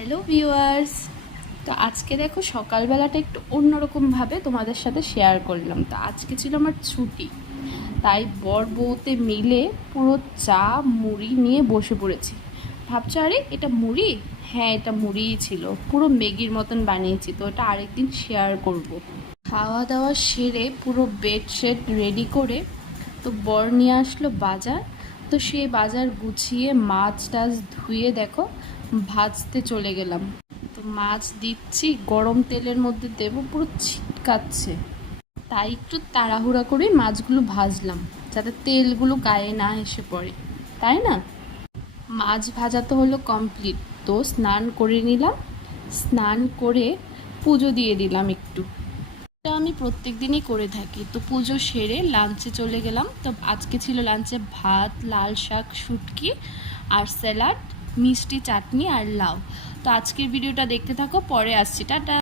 Hello viewers. তো আজকে দেখো সকালবেলাটা একটু অন্যরকমভাবে তোমাদের সাথে শেয়ার করলাম। তো আজকে ছিল আমার ছুটি, তাই বর বউতে মিলে পুরো চা মুড়ি নিয়ে বসে পড়েছি। ভাবছো আরে এটা মুড়ি? হ্যাঁ, এটা মুড়িই ছিল, পুরো ম্যাগির মতন বানিয়েছি। তো এটা আরেকদিন শেয়ার করব। খাওয়া দাওয়া সেরে পুরো বেড শেড রেডি করে তো বর নিয়ে আসলো বাজার। তো সেই বাজার গুছিয়ে মাছ টাছ ধুয়ে দেখো ভাজতে চলে গেলাম। তো মাছ দিচ্ছি, গরম তেলের মধ্যে দেব, পুরো ছিটকাচ্ছে। তাই একটু তাড়াহুড়া করে মাছগুলো ভাজলাম, যাতে তেলগুলো গায়ে না এসে পড়ে, তাই না? মাছ ভাজা তো হলো কমপ্লিট। তো স্নান করে নিলাম, স্নান করে পুজো দিয়ে দিলাম একটু। এটা আমি প্রত্যেক দিনই করে থাকি। তো পুজো সেরে লাঞ্চে চলে গেলাম। তো আজকে ছিল লাঞ্চে ভাত, লাল শাক, শুটকি আর স্যালাড, মিষ্টি চাটনি আর লাউ। তো আজকের ভিডিওটা দেখতে থাকো, পরে আসছি, টাটা।